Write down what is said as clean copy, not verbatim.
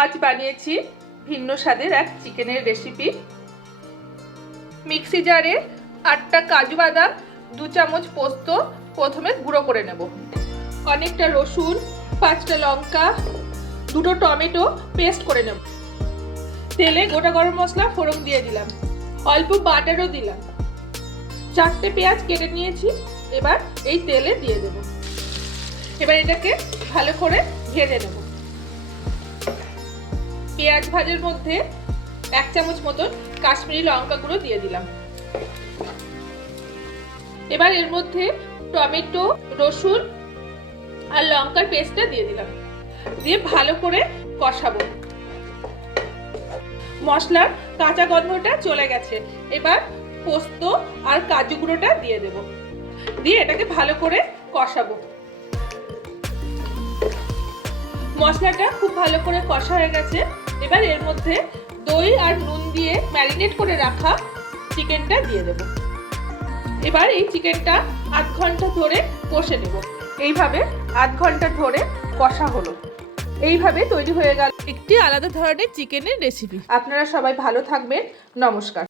আজ বানিয়েছি ভিন্ন স্বাদের এক চিকেনের রেসিপি। মিক্সি জারে 8টা কাজু বাদাম, 2 চামচ পোস্ত প্রথমে গুঁড়ো করে নেব। অনেকটা রসুন, 5টা লঙ্কা, 2টো টমেটো পেস্ট করে নেব। তেলে গোটা গরম মশলা ফোড়ন দিয়ে দিলাম, অল্প বাটারও দিলাম। 4টে পেঁয়াজ কেটে নিয়েছি, এবার এই তেলে দিয়ে দেব। এবার এটাকে ভালো করে ভেজে নেব। পেঁয়াজ ভাজার মধ্যে 1 চামচ মতন কাশ্মীরি লঙ্কা গুঁড়ো দিয়ে দিলাম। এবার এর মধ্যে টমেটো, রসুন আর লঙ্কার পেস্টটা দিয়ে দিলাম, দিয়ে ভালো করে কষাবো। মশলার কাঁচা গন্ধটা চলে গেছে, এবার পোস্ত আর কাজু গুঁড়োটা দিয়ে দেব, দিয়ে এটাকে ভালো করে কষাবো। মশলাটা খুব ভালো করে কষা হয়ে গেছে, এবার এর মধ্যে দই আর নুন দিয়ে ম্যারিনেট করে রাখা চিকেনটা দিয়ে দেব। এবার এই চিকেনটা আধ ঘন্টা ধরে কষে নেব। এইভাবে আধ ঘন্টা ধরে কষা হলো। এইভাবে তৈরি হয়ে গেল একটি আলাদা ধরনের চিকেনের রেসিপি। আপনারা সবাই ভালো থাকবেন। নমস্কার।